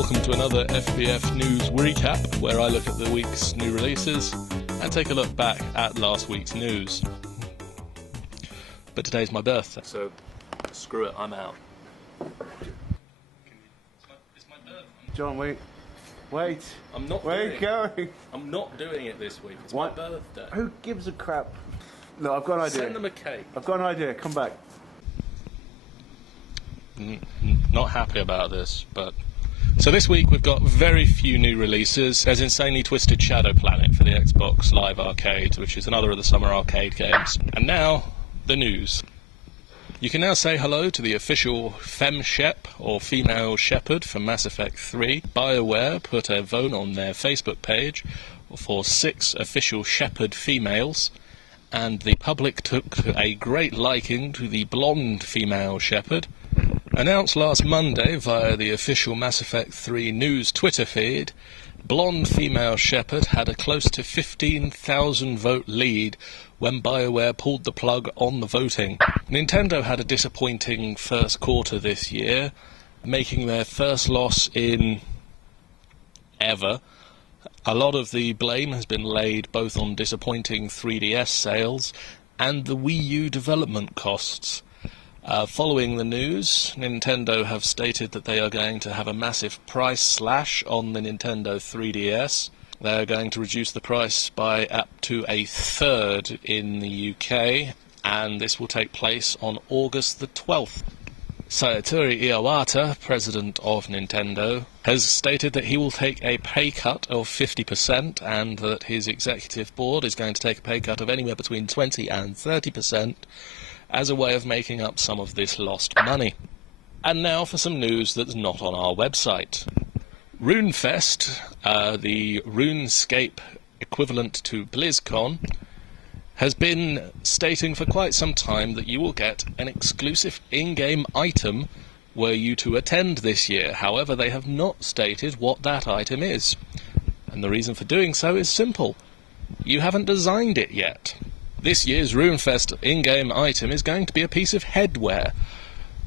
welcome to another FBF News Recap, where I look at the week's new releases and take a look back at last week's news. But today's my birthday, so screw it, I'm out. It's my birthday. John, wait. I'm not Where doing are you going? I'm not doing it this week. It's What? my birthday. Who gives a crap? Look, I've got an idea. Send them a cake. I've got an idea. Come back. Not happy about this, but... So this week we've got very few new releases. There's Insanely Twisted Shadow Planet for the Xbox Live Arcade, which is another of the summer arcade games. And now, the news. You can now say hello to the official Fem-Shep, or Female Shepherd, for Mass Effect 3. BioWare put a vote on their Facebook page for 6 official Shepherd females, and the public took a great liking to the blonde female Shepherd. Announced last Monday via the official Mass Effect 3 news Twitter feed, blonde female Shepherd had a close to 15,000 vote lead when BioWare pulled the plug on the voting. Nintendo had a disappointing first quarter this year, making their first loss in ever. A lot of the blame has been laid both on disappointing 3DS sales and the Wii U development costs. Following the news, Nintendo have stated that they are going to have a massive price slash on the Nintendo 3DS. They are going to reduce the price by up to a third in the UK, and this will take place on August the 12th. Satoru Iwata, president of Nintendo, has stated that he will take a pay cut of 50% and that his executive board is going to take a pay cut of anywhere between 20 and 30%. As a way of making up some of this lost money. And now for some news that's not on our website. Runefest, the RuneScape equivalent to BlizzCon, has been stating for quite some time that you will get an exclusive in-game item were you to attend this year. However, they have not stated what that item is. And the reason for doing so is simple. You haven't designed it yet. This year's Runefest in-game item is going to be a piece of headwear,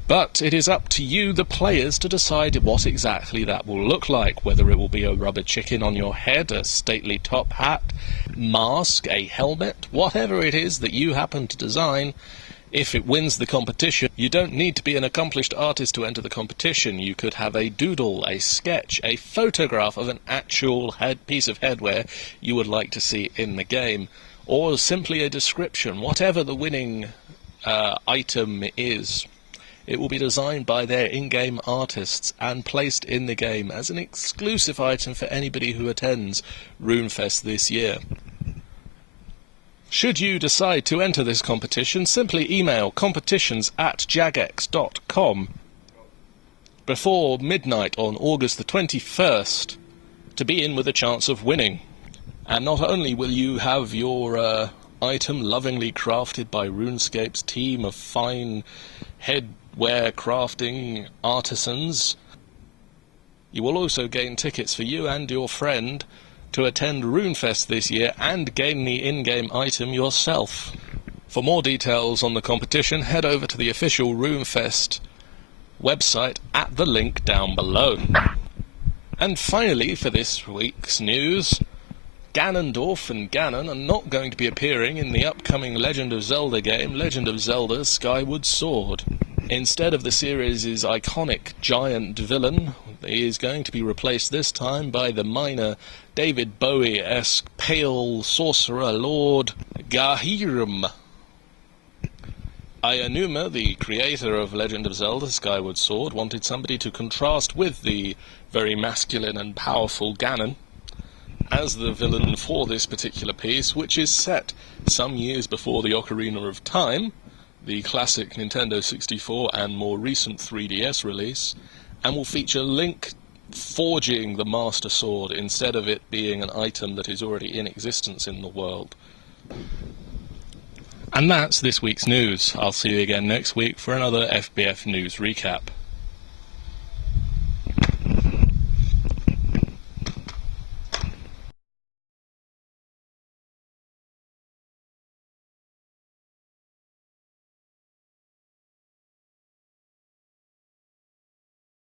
but it is up to you, the players, to decide what exactly that will look like, whether it will be a rubber chicken on your head, a stately top hat, mask, a helmet, whatever it is that you happen to design. If it wins the competition, you don't need to be an accomplished artist to enter the competition. You could have a doodle, a sketch, a photograph of an actual piece of headwear you would like to see in the game, or simply a description, whatever the winning item is. It will be designed by their in-game artists and placed in the game as an exclusive item for anybody who attends Runefest this year. Should you decide to enter this competition, simply email competitions@jagex.com before midnight on August the 21st to be in with a chance of winning. And not only will you have your item lovingly crafted by RuneScape's team of fine headwear crafting artisans, you will also gain tickets for you and your friend to attend Runefest this year and gain the in-game item yourself. For more details on the competition, head over to the official Runefest website at the link down below. And finally, for this week's news, Ganondorf and Ganon are not going to be appearing in the upcoming Legend of Zelda game, Legend of Zelda Skyward Sword. Instead of the series' iconic giant villain, he is going to be replaced this time by the minor David Bowie-esque pale sorcerer lord Gahirum. Ayanuma, the creator of Legend of Zelda Skyward Sword, wanted somebody to contrast with the very masculine and powerful Ganon as the villain for this particular piece, which is set some years before the Ocarina of Time, the classic Nintendo 64 and more recent 3DS release, and will feature Link forging the Master Sword instead of it being an item that is already in existence in the world. And that's this week's news. I'll see you again next week for another FBF News Recap.